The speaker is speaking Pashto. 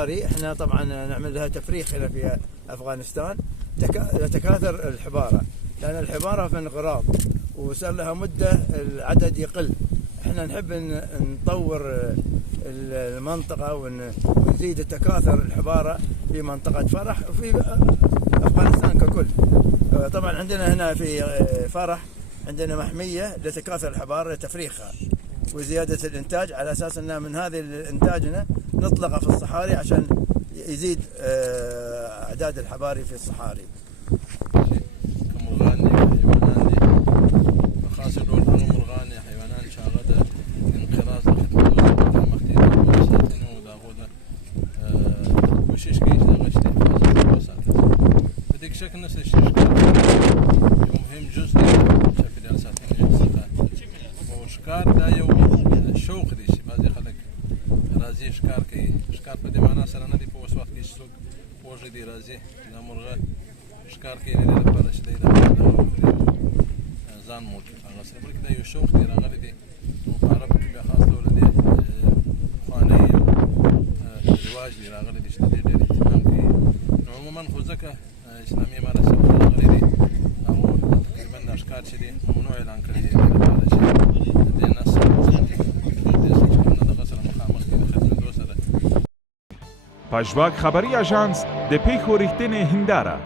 الصحاري احنا طبعا نعمل لها تفريخ هنا في افغانستان. تكاثر الحباره، لان الحباره في انقراض وصار لها مده العدد يقل. احنا نحب نطور المنطقه ونزيد تكاثر الحباره في منطقه فرح وفي افغانستان ككل. طبعا عندنا هنا في فرح عندنا محميه لتكاثر الحباره لتفريخها وزياده الانتاج، على اساس ان من هذه الانتاجنا نطلقه في الصحاري عشان يزيد اعداد الحباري في الصحاري. كمرغاني حيوانات خاصة دول مرغاني حيوانات شاغدة انقراض مختلفة وساتين وداغودة وشيش كيش داغشتي وساتين بديك شكل نفس الشيش مهم جزء شكل جلساتين وشكار دا يوم شوق ديش بعضي خلق رازي شكار كي شكار بدي معنا سرنا دي بوس وقت كيش سوق وجه دي رازي دا مرغة شكار كي دي لبالش دي زان موت غسر برك دا يشوق دي راغلي دي مقارب كي خاص دول دي خاني رواج دي راغلي دي شديد دي اهتمام كي عموما خوزكه اسلاميه مال راغلي دي او تقريبا اشكال شدي ممنوع الان كلي دي الناس پژواک خبری اژانس د پیښو ریښتینې هنداره